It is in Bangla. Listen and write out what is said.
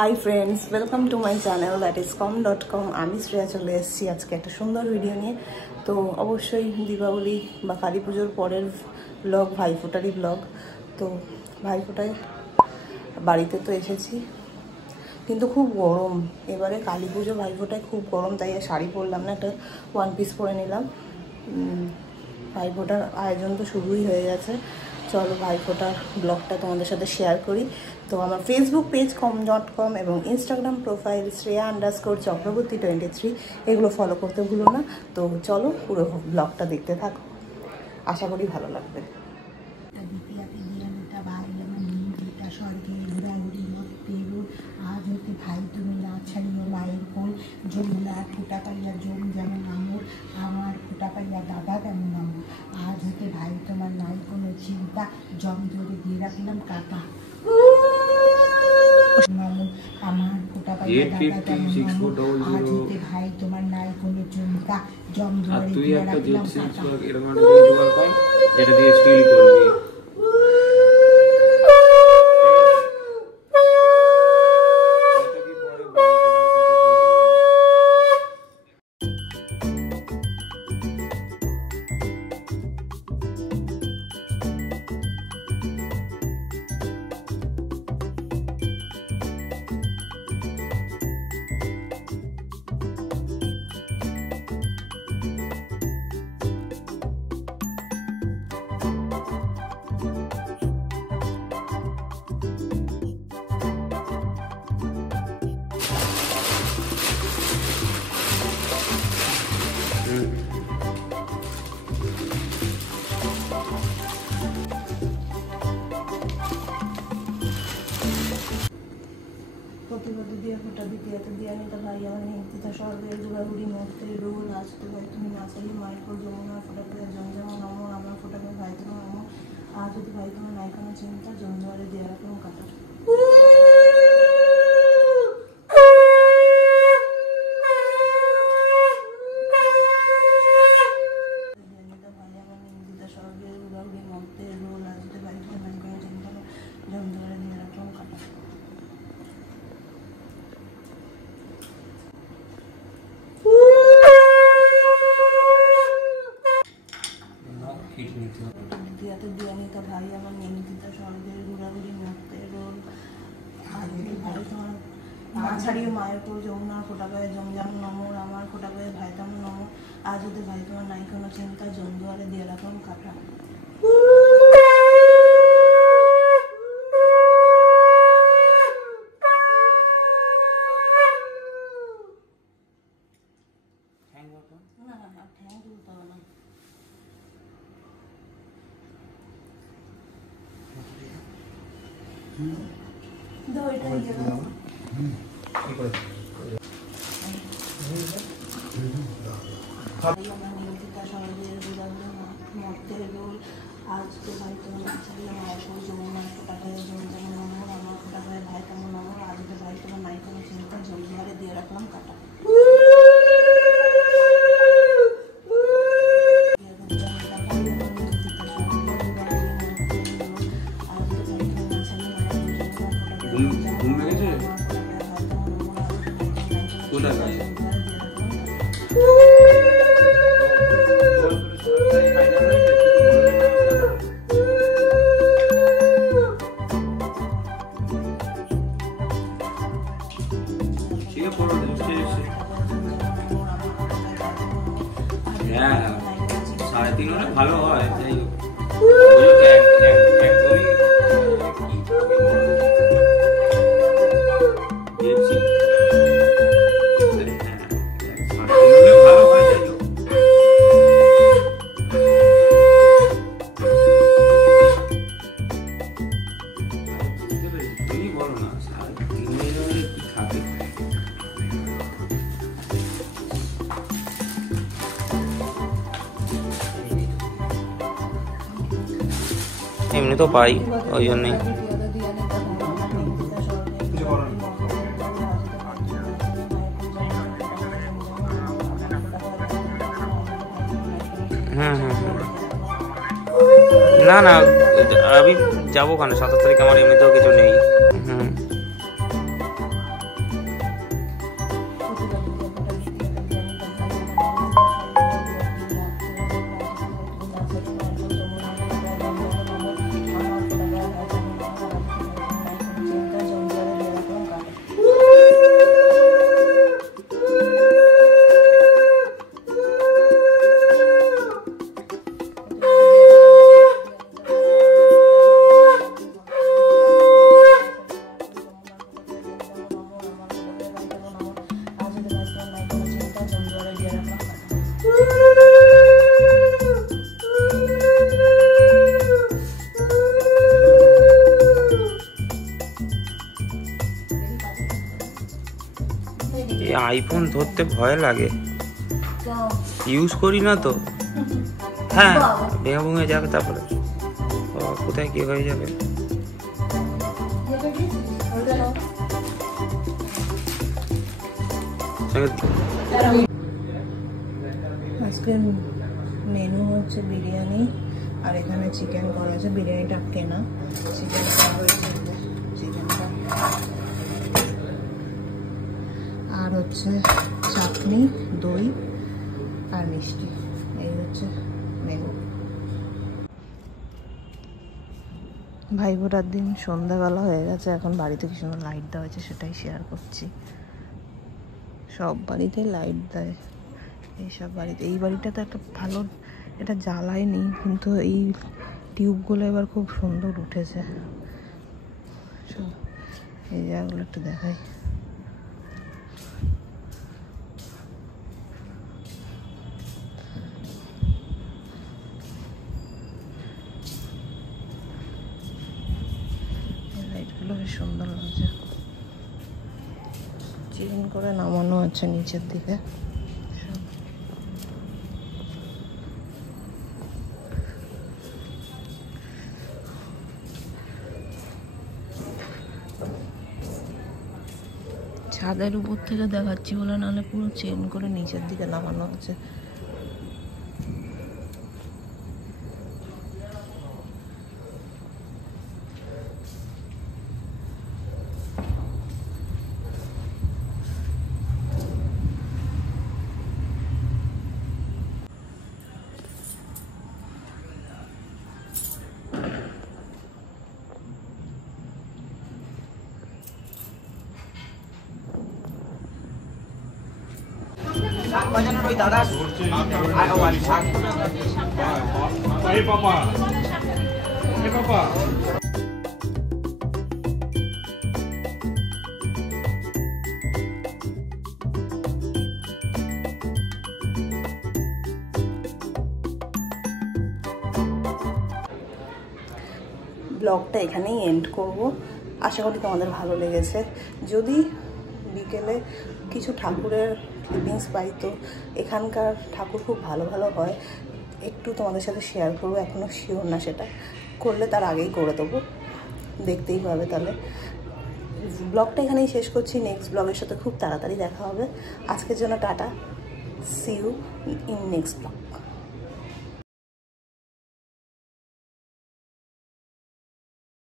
Hi friends, welcome to my channel that is com.com। আমি শ্রেয়া চলে এসেছি আজকে একটা সুন্দর ভিডিও নিয়ে। তো অবশ্যই দীপাবলি বা কালী পুজোর পরের ব্লগ, ভাইফোঁটারই ব্লগ। তো ভাইফোঁটায় বাড়িতে তো এসেছি, কিন্তু খুব গরম। এবারে কালী পুজো ভাইফোঁটায় খুব গরম, তাই শাড়ি পরলাম না, একটা ওয়ান পিস পরে নিলাম। ভাইফোঁটার আয়োজন তো শুরুই হয়ে গেছে। চলো ভাইফোঁটার ব্লগটা তোমাদের সাথে শেয়ার করি। তো আমার ফেসবুক পেজ com.com এবং ইনস্টাগ্রাম প্রোফাইল shreya_চক্রবর্তী23 এগুলো ফলো করতে ভুলো না। তো চলো পুরো ব্লগটা দেখতে থাকো, আশা করি ভালো লাগবে। আজ হতে ভাই তুমি না ছাড়িও মায়ের কোল, যমুনা ফুটা পাইয়া জম যেমন আমর, আমার ফুটা পাইয়া দাদা তেমন আমর। আজ হতে ভাই তোমার নাই কোনো চিন্তা, জম ধরে দিয়ে রাখলাম কাকা। আমার ফুটা পাইয়া দাদা তেমন আমর, আজ হতে ভাই তোমার নাই কোনো চিন্তা, জম ধরে দিয়ে রাখলাম কাকা। এটা দিয়ে স্টিল করবি। প্রতিবাদী দিয়ে ফোটা দিতে এত দিয়ে আমি তো ভাই আমার নিহিতা স্বর্গের গুড়াগুড়ি মর্তের রোল। আজ তো ভাই তুমি না চালি মায়ের কোল, যমুনা ফোটা পেয়ে জমজম নম, আমার ফোটা পেয়ে ভাই তোমার নম। আজ যদি ভাই তোমার নাই কোনো চিন্তা, জমজমারে দিয়ে রাখলাম কাটা। স্বর্গের গুড়াগুড়ি মর্তের রোল। আজ যদি ভাই তোমার নাই কোনো চিন্তা, জমজমারে দিয়ে রাখলাম কাটা। দিয়াতে দিয়ে নিতে ভাই আমার নিমদিতা স্বর্গের গুড়াগুড়ি মর্তের রোল। আজ যদি ভাই তোমার না ছাড়িয়ে মায়ের কোল, যমুনা ফোটা পায়ে জমজম নমর, আমার ফোটা পায়ে ভাই তেমন নমর। আজ যদি ভাই তোমার নাই কোনো চিন্তা, জমদুয়ারে দিয়ে রাখলাম কাটা। না ঠ্যাং তুলতে হবে না। মর্তের রোল। আজ তো ভাই তোমার না ছাড়িয়ে মায়ের কোল, যমুনা ফোটা পায়ে জমজম নমর, আমার ফোটা পায়ে ভাই তেমন নমর। আজ তো ভাই তোমার নাই কোনো চিন্তা, জমজমারে দিয়ে রাখলাম কাটা। হ্যাঁ, 3.5 হলে ভালো হয়। যাই হোক, একদমই এমনি তো পাই, ওই জন্যই। না না আমি যাবো ওখানে 27 তারিখ, আমার এমনিতেও কিছু নেই। আইফোন ধরতে ভয় লাগে, ইউজ করি না তো। হ্যাঁ, ভেঙে ভেঙে যাবে, তারপরে কোথায় কি হয়ে যাবে। আজকের মেনু হচ্ছে বিরিয়ানি, আর এখানে চিকেন করা আছে। বিরিয়ানিটা কেনা, চিকেন করা হয়েছে, চিকেনটা, আর হচ্ছে চাটনি, দই আর মিষ্টি। এই হচ্ছে মেনু। ভাইফোঁটার দিন সন্ধ্যাবেলা হয়ে গেছে, এখন বাড়িতে কি সুন্দর লাইট দেওয়া হয়েছে সেটাই শেয়ার করছি। সব বাড়িতে লাইট দেয়, এইসব বাড়িতে। এই বাড়িটাতে একটা ভালো, এটা জ্বালায়নি, কিন্তু এই টিউবগুলো এবার খুব সুন্দর উঠেছে। সব এই জায়গাগুলো একটু দেখাই। লাইটগুলো বেশ সুন্দর লাগছে। চিকন করে নামানো আছে নিচের দিকে। ছাদের উপর থেকে দেখাচ্ছি বলে, নাহলে পুরো চেন করে নিচের দিকে নামানো আছে। ব্লগটা এখানেই এন্ড করব। আশা করি তোমাদের ভালো লেগেছে। যদি বিকেলে কিছু ঠাকুরের ক্লিপিংস পাই, তো এখানকার ঠাকুর খুব ভালো ভালো হয়, একটু তোমাদের সাথে শেয়ার করবো। এখনও শিওর না, সেটা করলে তার আগেই করে দেবো, দেখতেই পাবে। তাহলে ব্লগটা এখানেই শেষ করছি। নেক্সট ব্লগের সাথে খুব তাড়াতাড়ি দেখা হবে। আজকের জন্য tata, see you in next blog.